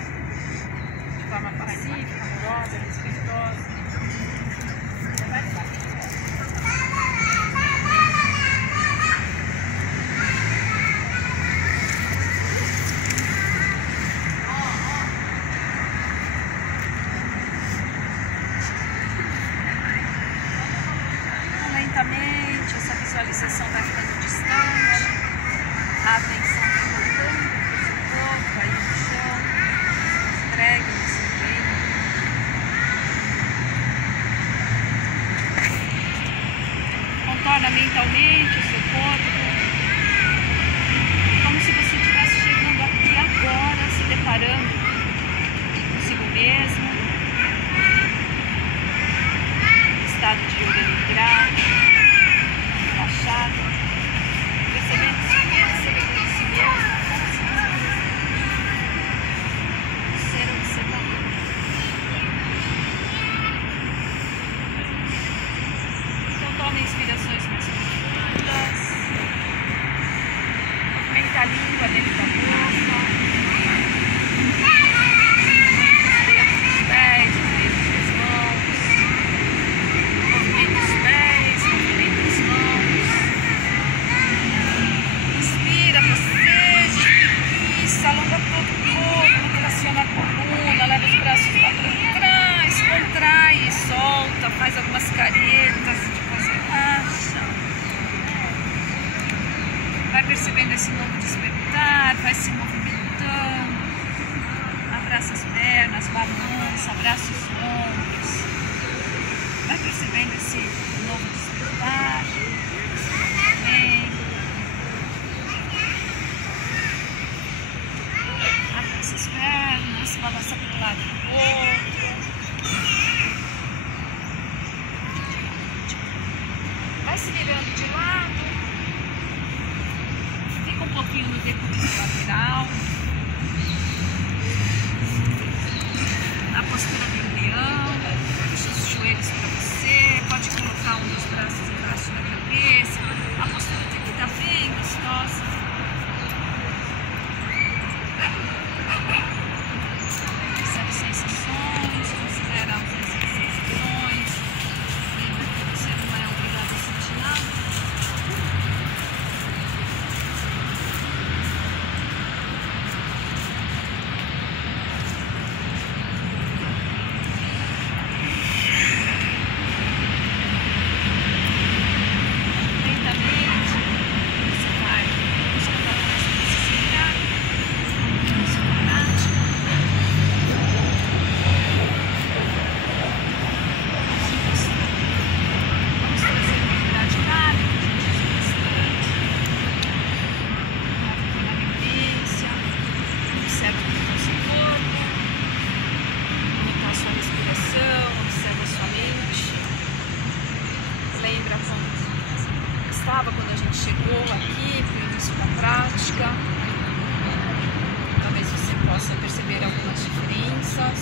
de forma pacífica, amorosa, respeitosa. Lentamente, essa visualização vai ficando distante, a atenção vai voltando para o seu corpo, aí no chão, entregue no seu peito. Contorna mentalmente o seu corpo, como se você estivesse chegando aqui agora, se deparando consigo mesmo, estado de yoga nidra, relaxado, percebendo esse reconhecimento, ser observador. Então tome inspirações mais profundas, movimenta a língua dentro da boca. Faz algumas caretas, depois relaxa. Vai percebendo esse novo despertar, vai se movimentando. Abraça as pernas, balança, abraça os ombros. Vai percebendo esse novo despertar. Bem. Abraça as pernas, balança para um lado e para o outro. Vai se virando de lado, fica um pouquinho no decúbito lateral, na postura de leão, puxa os joelhos para você, pode colocar um dos braços embaixo da cabeça, a postura tem que estar bem gostosa. Percebe sensações, considera as sensações. Lembra que você não é obrigado a sentir nada. Lentamente, você vai buscando mais flexibilidade na sua prática. Vamos trazer mobilidade básica, a gente usa bastante. Uma pequena vivência, observa como está o seu corpo, como está a sua respiração, observa a sua mente. Lembra como estava quando a gente chegou aqui para o início da prática. Talvez você possa perceber algumas diferenças,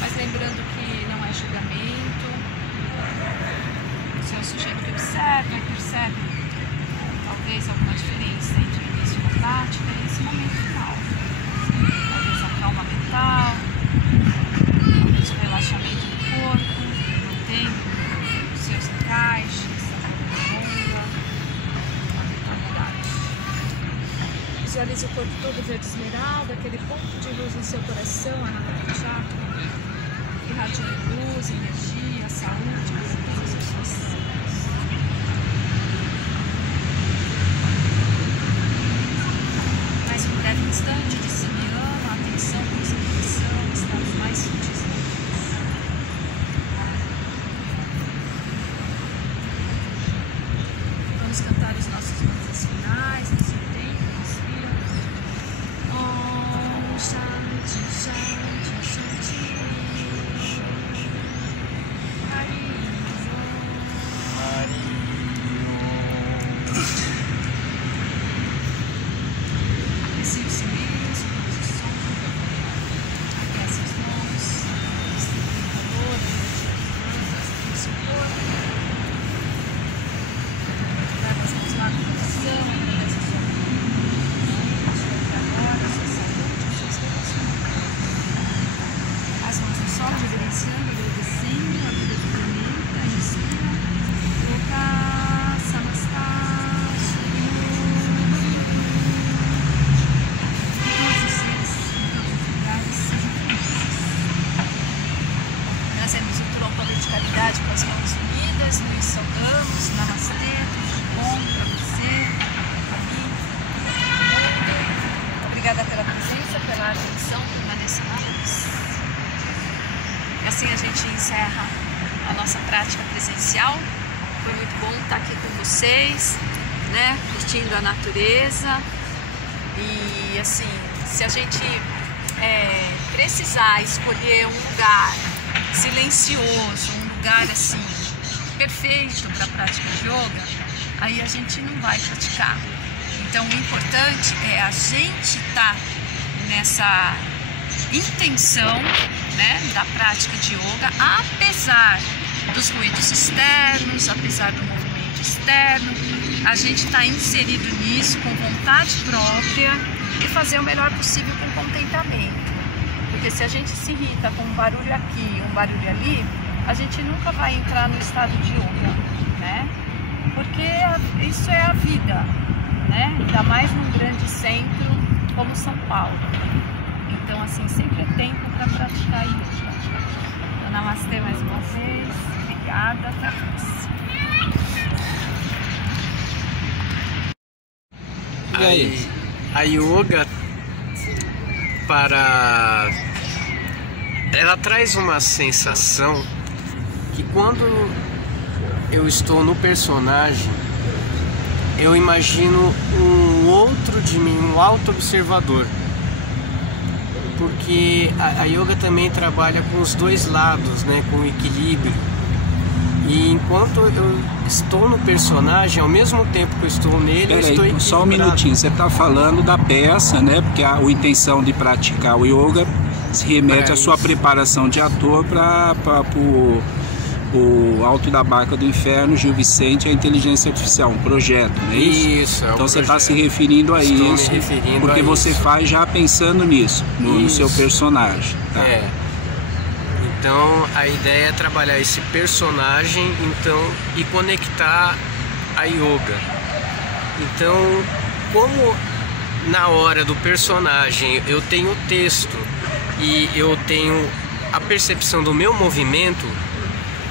mas lembrando que não é julgamento. Você é o sujeito que observa e percebe talvez alguma diferença entre o início da prática e esse momento final. Talvez a calma mental, talvez o relaxamento do corpo, mantendo os seus encaixes, a coluna, a vitalidade. Visualize o corpo todo verde esmeralda, aquele ponto de luz no seu coração, a Anahata Chakra, irradiando luz, energia, saúde, todas as suas células. Mais um breve instante de semiana, atenção, concentração, estados mais sutis. Vamos cantar os nossos mantras finais, no seu tempo, respira. Om Shanti, Shanti, Shanti. Hari Om. Aprecie si mesmo. gente encerra a nossa prática presencial. Foi muito bom estar aqui com vocês, né? Curtindo a natureza. E assim, se a gente precisar escolher um lugar silencioso, um lugar assim perfeito para a prática de yoga, aí a gente não vai praticar. Então o importante é a gente estar nessa intenção, né, da prática de yoga, apesar dos ruídos externos, apesar do movimento externo, a gente está inserido nisso com vontade própria e fazer o melhor possível com contentamento. Porque se a gente se irrita com um barulho aqui e um barulho ali, a gente nunca vai entrar no estado de yoga, né? Porque isso é a vida, né? Ainda mais num grande centro como São Paulo. Então, assim, sempre é tempo para praticar yoga. Então, namastê mais uma vez. Obrigada, até a próxima. E aí? A yoga, ela traz uma sensação que quando eu estou no personagem, eu imagino um outro de mim, um auto-observador. Porque a yoga também trabalha com os dois lados, né, com o equilíbrio. E enquanto eu estou no personagem, ao mesmo tempo que eu estou nele, eu estou equilibrado. Só um minutinho, você está falando da peça, né? Porque a intenção de praticar o yoga se remete à sua preparação de ator para o Alto da Barca do Inferno, Gil Vicente e a Inteligência Artificial, um projeto, não é isso? Isso, então você está se referindo a isso, porque você faz já pensando nisso, no seu personagem. Tá? Então a ideia é trabalhar esse personagem e conectar a yoga. Então, como na hora do personagem eu tenho o texto e eu tenho a percepção do meu movimento,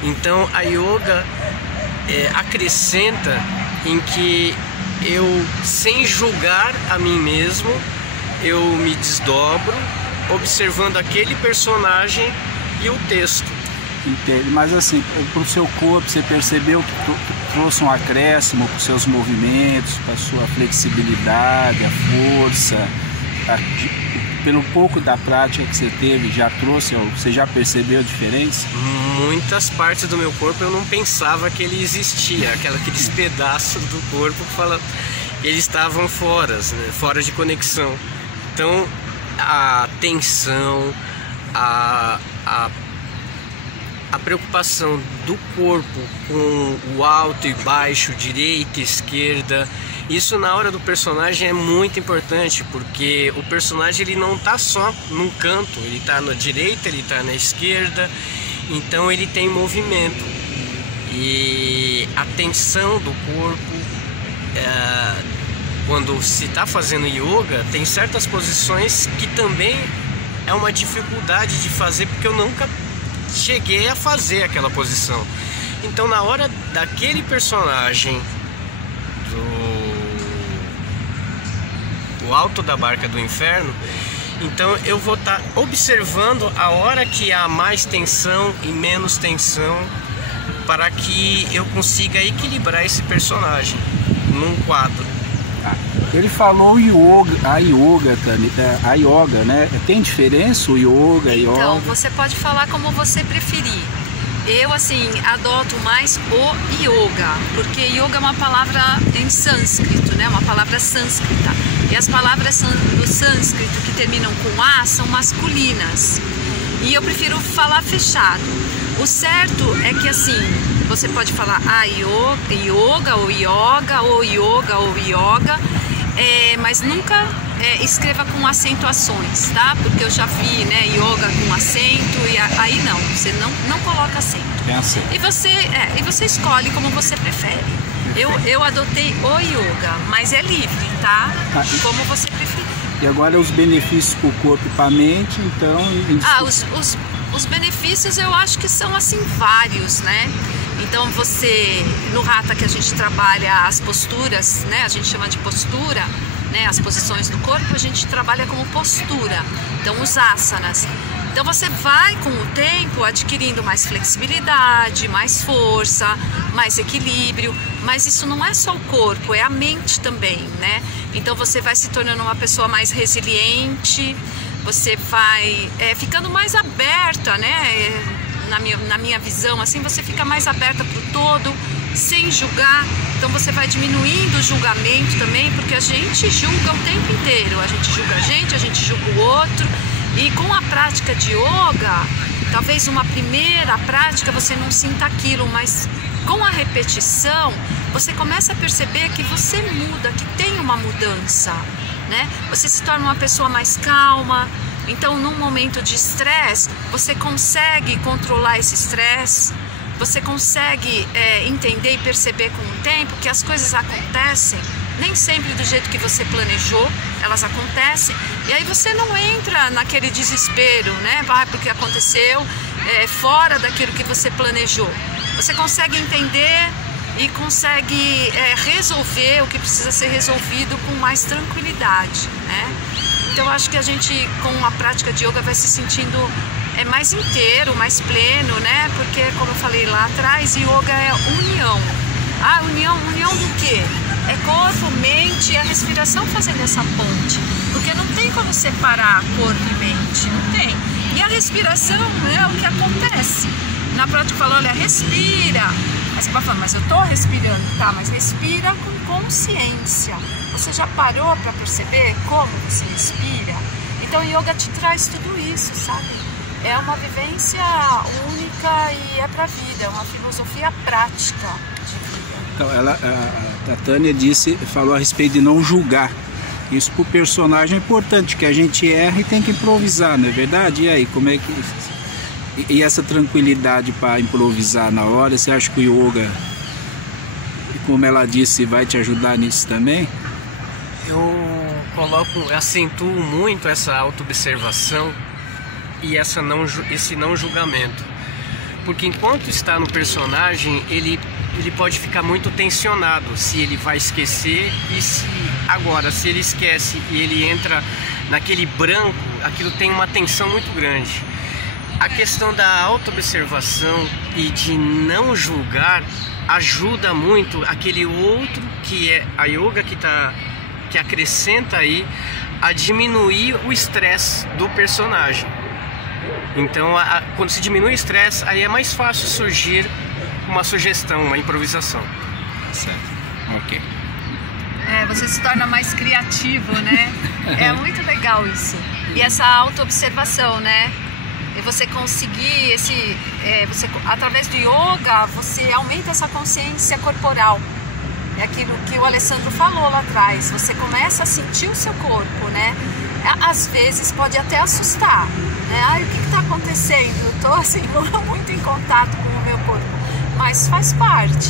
então a yoga acrescenta em que eu, sem julgar a mim mesmo, eu me desdobro observando aquele personagem e o texto. Entende? Mas assim, para o seu corpo, você percebeu que trouxe um acréscimo para os seus movimentos, para a sua flexibilidade, a força, pelo pouco da prática que você teve, já trouxe, você já percebeu a diferença? Muitas partes do meu corpo eu não pensava que ele existia, aqueles pedaços do corpo que eles estavam fora, né, fora de conexão. Então a tensão, a preocupação do corpo com o alto e baixo, direita e esquerda, isso na hora do personagem é muito importante, porque o personagem ele não está só num canto, ele está na direita, ele está na esquerda, então ele tem movimento. E a tensão do corpo, quando se está fazendo yoga, tem certas posições que também é uma dificuldade de fazer, porque eu nunca cheguei a fazer aquela posição. Então na hora daquele personagem do Alto da Barca do Inferno, então eu vou estar observando a hora que há mais tensão e menos tensão, para que eu consiga equilibrar esse personagem num quadro. Ele falou a yoga, né? Tem diferença o yoga, Então, você pode falar como você preferir. Eu, assim, adoto mais o yoga, porque yoga é uma palavra em sânscrito, né? Uma palavra sânscrita. E as palavras do sânscrito que terminam com A são masculinas. E eu prefiro falar fechado. O certo é que, assim, você pode falar yoga ou yoga ou yoga ou yoga, mas nunca escreva com acentuações, tá? Porque eu já vi, né, yoga com acento e aí não, você não coloca acento. E você escolhe como você prefere. Eu adotei o yoga, mas é livre, tá? Como você preferir. E agora os benefícios para o corpo e para a mente, então... Os benefícios eu acho que são assim vários, né? Então no Hatha que a gente trabalha as posturas, né? A gente chama de postura, né? As posições do corpo a gente trabalha como postura. Então os asanas. Então você vai com o tempo adquirindo mais flexibilidade, mais força, mais equilíbrio, mas isso não é só o corpo, é a mente também, né? Então você vai se tornando uma pessoa mais resiliente, você vai ficando mais aberta, né? Na minha visão, assim, você fica mais aberta para o todo, sem julgar. Então você vai diminuindo o julgamento também, porque a gente julga o tempo inteiro. A gente julga a gente julga o outro. E com a prática de yoga, talvez uma primeira prática você não sinta aquilo, mas com a repetição, você começa a perceber que você muda, que tem uma mudança, né? Você se torna uma pessoa mais calma. Então, num momento de estresse, você consegue controlar esse estresse, você consegue entender e perceber com o tempo que as coisas acontecem, nem sempre do jeito que você planejou, elas acontecem, e aí você não entra naquele desespero, né? Porque aconteceu fora daquilo que você planejou. Você consegue entender e consegue resolver o que precisa ser resolvido com mais tranquilidade, né? Então eu acho que a gente, com a prática de yoga, vai se sentindo mais inteiro, mais pleno, né? Porque, como eu falei lá atrás, yoga é união. Ah, união do quê? É corpo, mente e a respiração fazendo essa ponte. Porque não tem como separar corpo e mente, não tem. E a respiração é o que acontece. Na prática falou, olha, respira. Aí você vai falar, mas eu tô respirando, tá? Mas respira com consciência. Você já parou para perceber como você respira? Então o yoga te traz tudo isso, sabe? É uma vivência única e é pra vida, é uma filosofia prática de vida. Então, a Tânia falou a respeito de não julgar. Isso pro personagem é importante, que a gente erra e tem que improvisar, não é verdade? E aí, como é que... E essa tranquilidade para improvisar na hora, você acha que o yoga, como ela disse, vai te ajudar nisso também? Eu acentuo muito essa auto-observação e esse não julgamento. Porque enquanto está no personagem, ele pode ficar muito tensionado, se ele vai esquecer e se ele esquece e ele entra naquele branco, aquilo tem uma tensão muito grande. A questão da auto-observação e de não julgar ajuda muito aquele outro que é a yoga que acrescenta aí a diminuir o estresse do personagem. Então, quando se diminui o estresse, aí é mais fácil surgir uma sugestão, uma improvisação. Certo, ok. Você se torna mais criativo, né? É muito legal isso. E essa auto-observação, né? E você conseguir através do yoga, você aumenta essa consciência corporal. É aquilo que o Alessandro falou lá atrás. Você começa a sentir o seu corpo, né? Às vezes pode até assustar, né? Ai, o que está acontecendo? Eu estou assim, muito em contato com o meu corpo. Mas faz parte.